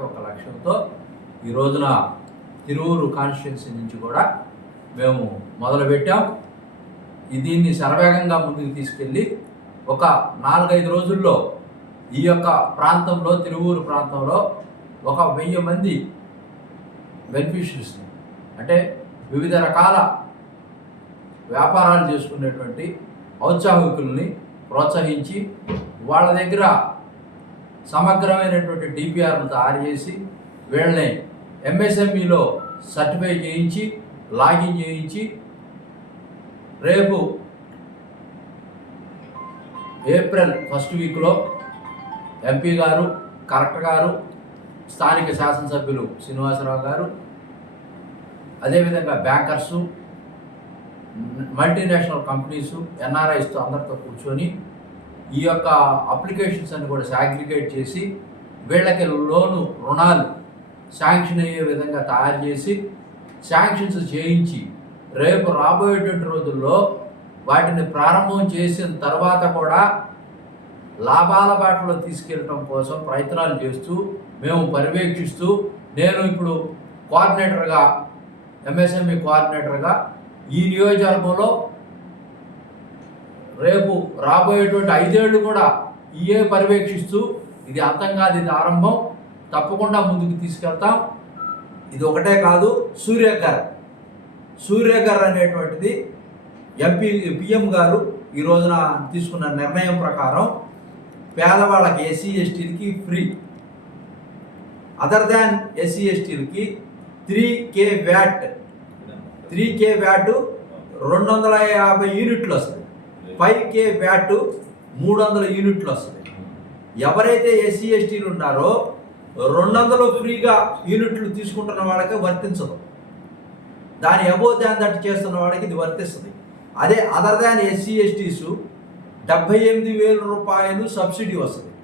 ఒక లక్ష్యంతో ఈ రోజున తిరువురు కాన్స్టిట్యున్సీ నుంచి కూడా మేము మొదలుపెట్టాం. దీన్ని శరవేగంగా ముందుకు తీసుకెళ్ళి ఒక నాలుగైదు రోజుల్లో ఈ యొక్క ప్రాంతంలో తిరువూరు ప్రాంతంలో ఒక వెయ్యి మంది బెనిఫిషరీస్ని అంటే వివిధ రకాల వ్యాపారాలు చేసుకునేటువంటి ఔత్సాహికుల్ని ప్రోత్సహించి వాళ్ళ దగ్గర సమగ్రమైనటువంటి డిపిఆర్లు తయారు చేసి వీళ్ళని ఎంఎస్ఎంఈలో సర్టిఫై చేయించి లాగిన్ చేయించి రేపు ఏప్రిల్ ఫస్ట్ వీక్లో ఎంపీ గారు కలెక్టర్ గారు స్థానిక శాసనసభ్యులు శ్రీనివాసరావు గారు అదేవిధంగా బ్యాంకర్సు మల్టీనేషనల్ కంపెనీసు ఎన్ఆర్ఐస్తో అందరితో కూర్చొని ఈ యొక్క అప్లికేషన్స్ అన్ని కూడా సాగ్రిగేట్ చేసి వీళ్ళకి లోను రుణాలు శాంక్షన్ అయ్యే విధంగా తయారు చేసి శాంక్షన్స్ చేయించి రేపు రాబోయేటువంటి రోజుల్లో వాటిని ప్రారంభం చేసిన తర్వాత కూడా లాభాల బాటలో తీసుకెళ్ళటం కోసం ప్రయత్నాలు చేస్తూ మేము పర్యవేక్షిస్తూ నేను ఇప్పుడు కోఆర్డినేటర్గా ఎంఎస్ఎంఈ కోఆర్డినేటర్గా ఈ నియోజకవర్గంలో రేపు రాబోయేటువంటి ఐదేళ్ళు కూడా ఇయే పర్యవేక్షిస్తూ ఇది అంతం కాదు ఇది ఆరంభం. తప్పకుండా ముందుకు తీసుకెళ్తాం. ఇది ఒకటే కాదు సూర్యకర్. సూర్యకర్ అనేటువంటిది ఎంపీ పిఎం గారు ఈ రోజున తీసుకున్న నిర్ణయం ప్రకారం పేదవాళ్ళకి ఎస్సీ ఎస్టీలకి ఫ్రీ. అదర్ దాన్ ఎస్సీ ఎస్టీలకి three K watt. Three K watt రెండు వందల యాభై యూనిట్లు వస్తుంది ఫైవ్ కే వ్యాట్ మూడు వందల యూనిట్లు వస్తుంది. ఎవరైతే ఎస్సీ ఎస్టీలు ఉన్నారో రెండు వందలు ఫ్రీగా యూనిట్లు తీసుకుంటున్న వాళ్ళకి వర్తించదు. దాని అబో దాన్ దట్ చేస్తున్న వాళ్ళకి ఇది వర్తిస్తుంది. అదే అదర్ దాన్ ఎస్సీ ఎస్టీస్ డెబ్బై ఎనిమిది వేల రూపాయలు సబ్సిడీ వస్తుంది.